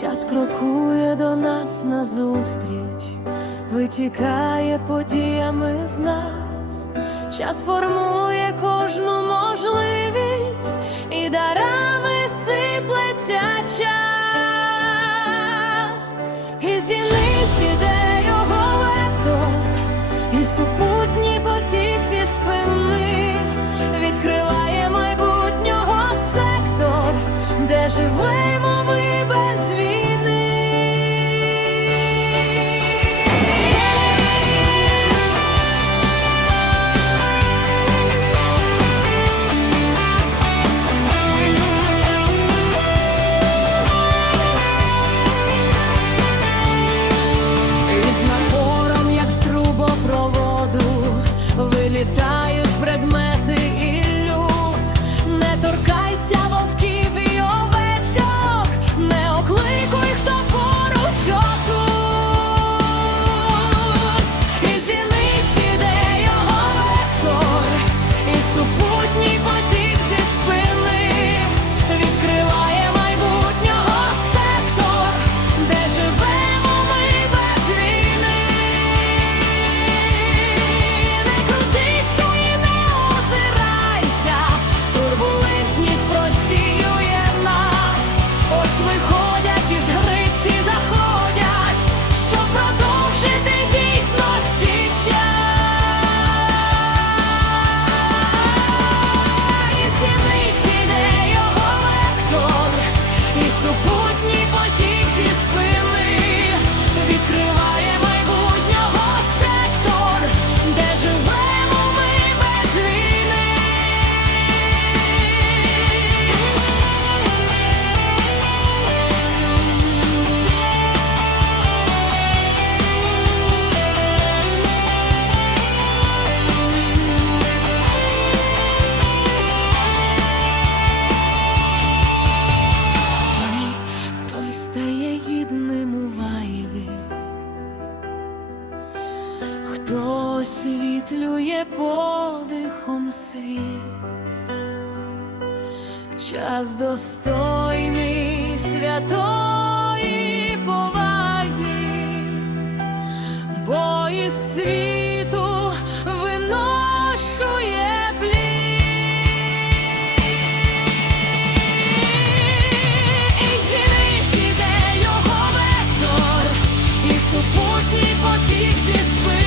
Час крокує до нас назустріч, витікає подіями з нас, час формує кожну можливість і дарами сиплеться час, і зіниці, де його вектор, і супутній потік зі спини відкриває майбутнього сектор, де живемо освітлює подихом світ, час достойний святої поваги, бо із світу виношує. Супутній потік зі спи.